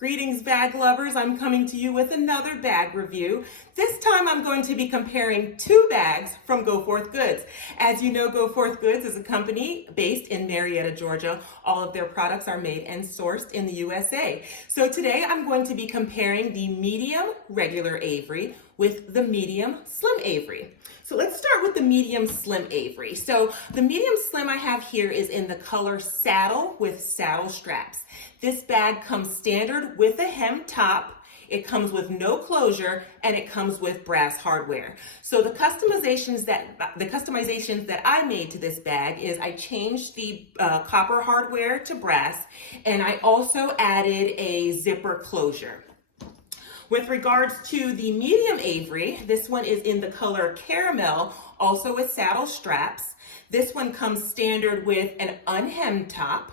Greetings, bag lovers. I'm coming to you with another bag review. This time I'm going to be comparing two bags from Go Forth Goods. As you know, Go Forth Goods is a company based in Marietta, Georgia. All of their products are made and sourced in the USA. So today I'm going to be comparing the medium regular Avery with the medium Slim Avery. So let's start with the medium Slim Avery. So the medium Slim I have here is in the color saddle with saddle straps. This bag comes standard with a hem top. It comes with no closure, and it comes with brass hardware. So the customizations that I made to this bag is I changed the copper hardware to brass, and I also added a zipper closure. With regards to the medium Avery, this one is in the color caramel, also with saddle straps. This one comes standard with an unhemmed top,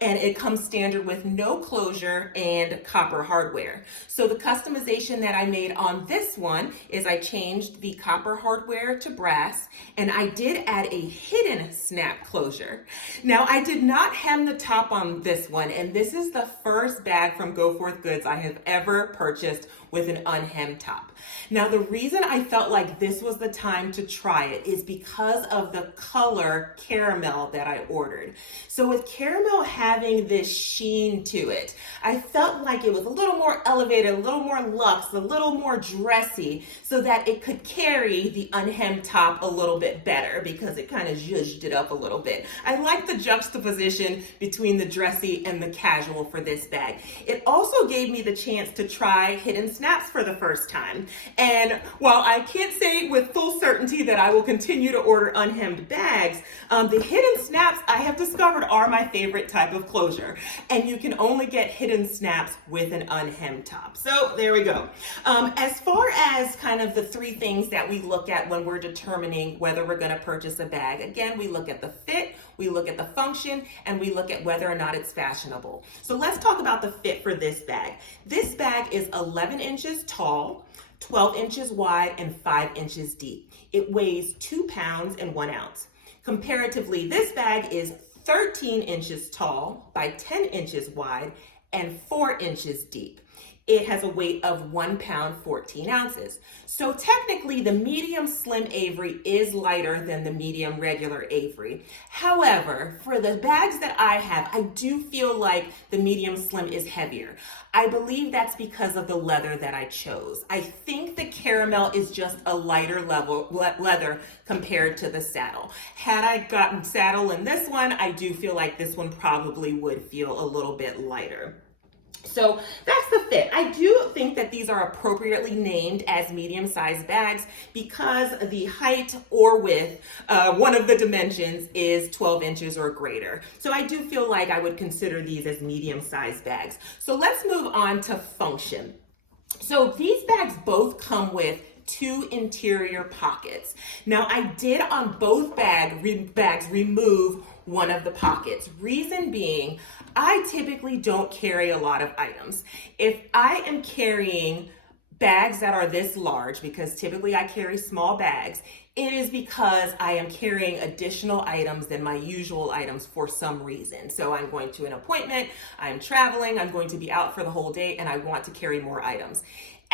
and it comes standard with no closure and copper hardware. So the customization that I made on this one is I changed the copper hardware to brass, and I did add a hidden snap closure. Now, I did not hem the top on this one, and this is the first bag from Go Forth Goods I have ever purchased with an unhemmed top. Now, the reason I felt like this was the time to try it is because of the color caramel that I ordered. So with caramel having this sheen to it, I felt like it was a little more elevated, a little more luxe, a little more dressy, so that it could carry the unhemmed top a little bit better because it kind of zhuzhed it up a little bit. I like the juxtaposition between the dressy and the casual for this bag. It also gave me the chance to try hidden snaps for the first time. And while I can't say with full certainty that I will continue to order unhemmed bags, the hidden snaps I have discovered are my favorite type of closure. And you can only get hidden snaps with an unhemmed top. So there we go. As far as kind of the three things that we look at when we're determining whether we're going to purchase a bag, again, we look at the fit, we look at the function, and we look at whether or not it's fashionable. So let's talk about the fit for this bag. This bag is 11 inches tall, 12 inches wide, and 5 inches deep. It weighs 2 pounds and 1 ounce. Comparatively, this bag is 13 inches tall by 10 inches wide and 4 inches deep. It has a weight of 1 pound, 14 ounces. So technically the medium Slim Avery is lighter than the medium regular Avery. However, for the bags that I have, I do feel like the medium Slim is heavier. I believe that's because of the leather that I chose. I think the caramel is just a lighter leather compared to the saddle. Had I gotten saddle in this one, I do feel like this one probably would feel a little bit lighter. So that's the fit. I do think that these are appropriately named as medium-sized bags because the height or width, one of the dimensions is 12 inches or greater. So I do feel like I would consider these as medium-sized bags. So let's move on to function. So these bags both come with 2 interior pockets. Now I did on both bags remove one of the pockets. Reason being, I typically don't carry a lot of items. If I am carrying bags that are this large, because typically I carry small bags, it is because I am carrying additional items than my usual items for some reason. So I'm going to an appointment, I'm traveling, I'm going to be out for the whole day, and I want to carry more items.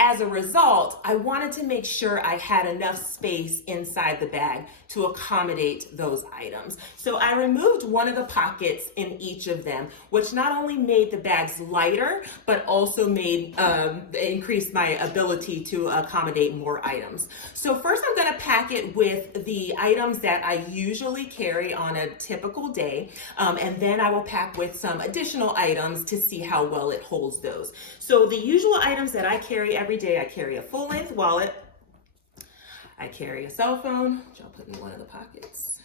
As a result, I wanted to make sure I had enough space inside the bag to accommodate those items. So I removed one of the pockets in each of them, which not only made the bags lighter, but also increased my ability to accommodate more items. So first I'm gonna pack it with the items that I usually carry on a typical day, and then I will pack with some additional items to see how well it holds those. So the usual items that I carry every day, I carry a full-length wallet, I carry a cell phone, which I'll put in one of the pockets.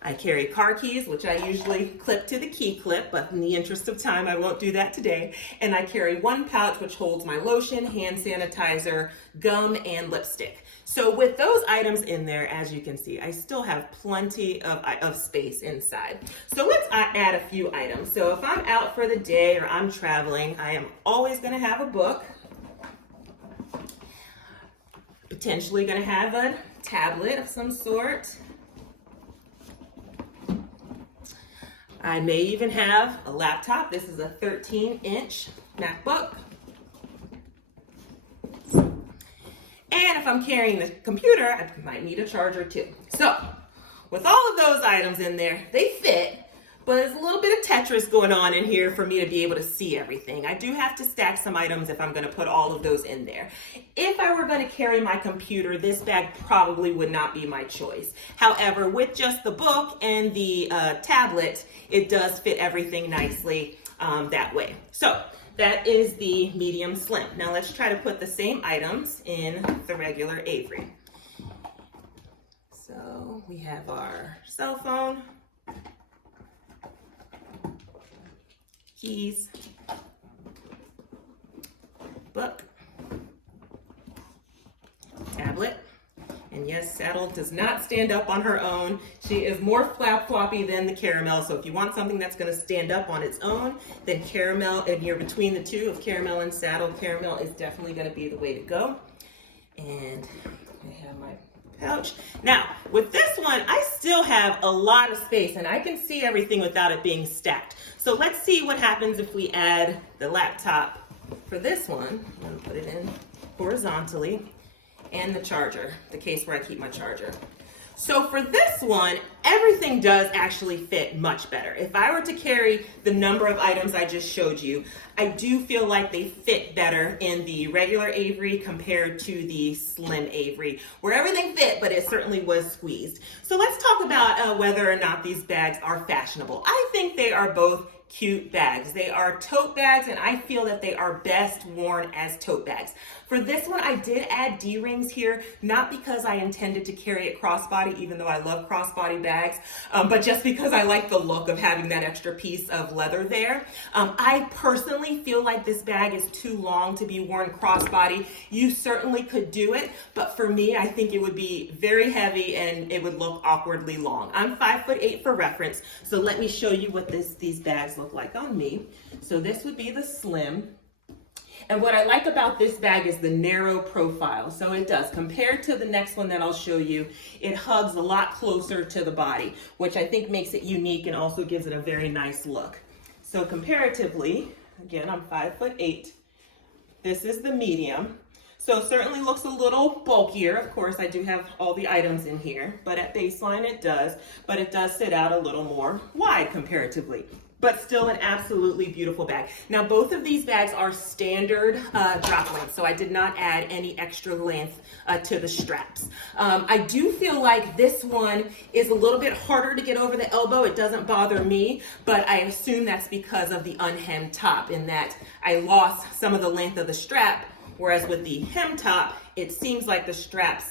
I carry car keys, which I usually clip to the key clip, but in the interest of time, I won't do that today. And I carry one pouch, which holds my lotion, hand sanitizer, gum, and lipstick. So with those items in there, as you can see, I still have plenty of space inside. So let's add a few items. So if I'm out for the day or I'm traveling, I am always gonna have a book. Potentially gonna have a tablet of some sort. I may even have a laptop. This is a 13-inch MacBook. And if I'm carrying the computer, I might need a charger too. So, with all of those items in there, they fit, but there's a little bit of Tetris going on in here for me to be able to see everything. I do have to stack some items if I'm gonna put all of those in there. If I were gonna carry my computer, this bag probably would not be my choice. However, with just the book and the tablet, it does fit everything nicely that way. So, that is the medium slim. Now let's try to put the same items in the regular Avery. So we have our cell phone, keys, book, tablet, and yes, Saddle does not stand up on her own. She is more floppy than the Caramel, so if you want something that's gonna stand up on its own, then Caramel, and you're between the two of Caramel and Saddle, Caramel is definitely gonna be the way to go. And I have my pouch. Now, with this one, I still have a lot of space and I can see everything without it being stacked. So let's see what happens if we add the laptop for this one. I'm gonna put it in horizontally, and the charger, the case where I keep my charger. So for this one, everything does actually fit much better. If I were to carry the number of items I just showed you, I do feel like they fit better in the regular Avery compared to the Slim Avery, where everything fit, but it certainly was squeezed. So let's talk about whether or not these bags are fashionable. I think they are both cute bags. They are tote bags, and I feel that they are best worn as tote bags. For this one, I did add D-rings here, not because I intended to carry it crossbody, even though I love crossbody bags, but just because I like the look of having that extra piece of leather there. I personally feel like this bag is too long to be worn crossbody. You certainly could do it, but for me, I think it would be very heavy and it would look awkwardly long. I'm 5'8" for reference, so let me show you what these bags look like on me. So this would be the Slim. And what I like about this bag is the narrow profile. So it does, compared to the next one that I'll show you, it hugs a lot closer to the body, which I think makes it unique and also gives it a very nice look. So comparatively, again, I'm 5'8". This is the medium. So it certainly looks a little bulkier. Of course, I do have all the items in here, but at baseline it does, but it does sit out a little more wide comparatively. But still an absolutely beautiful bag. Now, both of these bags are standard drop length, so I did not add any extra length to the straps. I do feel like this one is a little bit harder to get over the elbow. It doesn't bother me, but I assume that's because of the unhemmed top, in that I lost some of the length of the strap, whereas with the hem top, it seems like the strap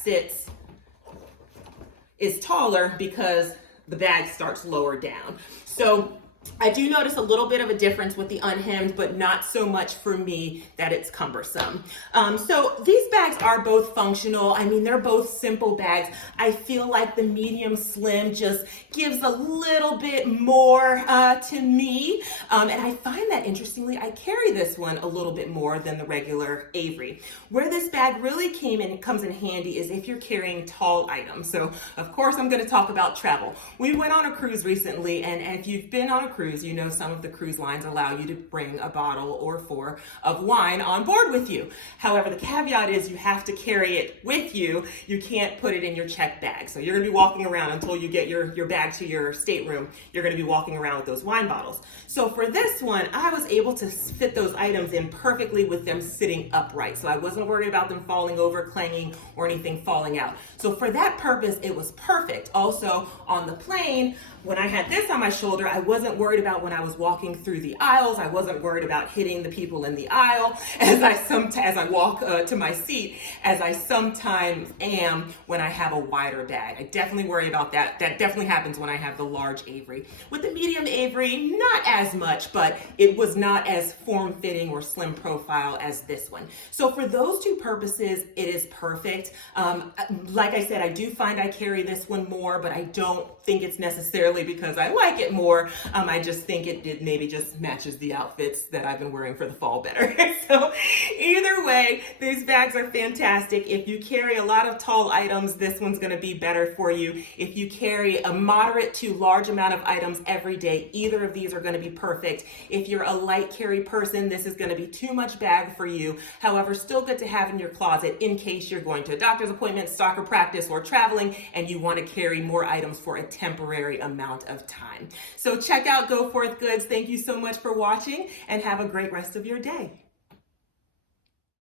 is taller because the bag starts lower down. So I do notice a little bit of a difference with the unhemmed, but not so much for me that it's cumbersome. So these bags are both functional. I mean, they're both simple bags. I feel like the medium slim just gives a little bit more to me. And I find that, interestingly, I carry this one a little bit more than the regular Avery. Where this bag really comes in handy is if you're carrying tall items. So of course, I'm gonna talk about travel. We went on a cruise recently, and if you've been on a cruise, you know some of the cruise lines allow you to bring a bottle or four of wine on board with you. However, the caveat is you have to carry it with you. You can't put it in your checked bag. So you're gonna be walking around until you get your bag to your stateroom. You're gonna be walking around with those wine bottles. So for this one, I was able to fit those items in perfectly with them sitting upright. So I wasn't worried about them falling over, clanging, or anything falling out. So for that purpose, it was perfect. Also, on the plane, when I had this on my shoulder, I wasn't worried about when I was walking through the aisles. I wasn't worried about hitting the people in the aisle as I walk to my seat, as I sometimes am when I have a wider bag. I definitely worry about that. That definitely happens when I have the large Avery. With the medium Avery, not as much, but it was not as form-fitting or slim profile as this one. So for those two purposes, it is perfect. Like I said, I do find I carry this one more, but I don't think it's necessarily because I like it more. I just think it maybe just matches the outfits that I've been wearing for the fall better. So either way, these bags are fantastic. If you carry a lot of tall items, this one's going to be better for you. If you carry a moderate to large amount of items every day, either of these are going to be perfect. If you're a light carry person, this is going to be too much bag for you. However, still good to have in your closet in case you're going to a doctor's appointment, soccer practice, or traveling, and you want to carry more items for a temporary amount of time. So check out Go Forth Goods. Thank you so much for watching, and have a great rest of your day.